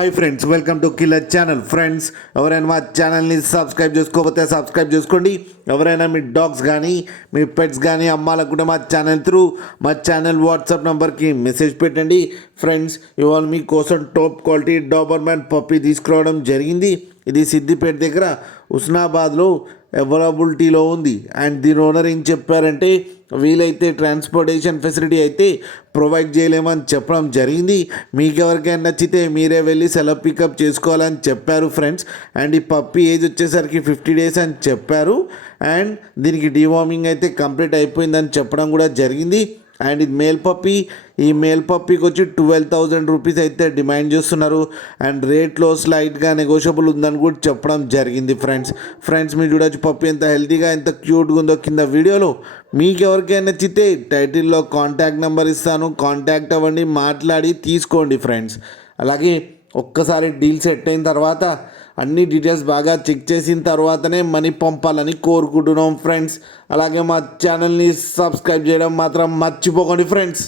Hi friends, welcome to killer channel. Friends, ఎవరైనా మా ఛానల్ని సబ్స్క్రైబ్ చేసుకోకపోతే సబ్స్క్రైబ్ చేసుకోండి. ఎవరైనా మీ డాగ్స్ కానీ మీ పెట్స్ కానీ అమ్మాలనుకుంటే మా ఛానల్ వాట్సాప్ నెంబర్కి మెసేజ్ పెట్టండి. ఫ్రెండ్స్, ఇవాళ మీకోసం టాప్ క్వాలిటీ డాబర్మ్యాన్ పప్పీ తీసుకురావడం జరిగింది. ఇది సిద్దిపేట దగ్గర హుస్నాబాద్లో అవైలబిలిటీలో ఉంది. అండ్ దీని ఓనర్ ఏం చెప్పారంటే, వీలైతే ట్రాన్స్పోర్టేషన్ ఫెసిలిటీ అయితే ప్రొవైడ్ చేయలేమని చెప్పడం జరిగింది. మీకు ఎవరికైనా నచ్చితే మీరే వెళ్ళి సెలవు పికప్ చేసుకోవాలని చెప్పారు ఫ్రెండ్స్. అండ్ ఈ పప్పీ ఏజ్ వచ్చేసరికి 50 days అని చెప్పారు. అండ్ దీనికి డివార్మింగ్ అయితే కంప్లీట్ అయిపోయిందని చెప్పడం కూడా జరిగింది. అండ్ ఇది మేల్ పప్పీ. ఈ మేల్ పప్పీకి వచ్చి 12,000 రూపీస్ అయితే డిమాండ్ చేస్తున్నారు. అండ్ రేట్లో స్లైట్గా నెగోషియబుల్ ఉందని కూడా చెప్పడం జరిగింది ఫ్రెండ్స్ మీరు చూడొచ్చు పప్పీ ఎంత హెల్తీగా ఎంత క్యూట్గా ఉందో కింద వీడియోలో. మీకు ఎవరికైనా నచ్చితే టైటిల్లో కాంటాక్ట్ నెంబర్ ఇస్తాను, కాంటాక్ట్ అవ్వండి, మాట్లాడి తీసుకోండి ఫ్రెండ్స్. అలాగే ఒక్కసారి డీల్ సెట్ అయిన తర్వాత అన్ని డీటెయిల్స్ బాగా చెక్ చేసిన తర్వాతనే మనీ పంపాలని కోరుకుంటున్నాం ఫ్రెండ్స్. అలాగే మా ఛానల్ని సబ్స్క్రైబ్ చేయడం మాత్రం మర్చిపోకండి ఫ్రెండ్స్.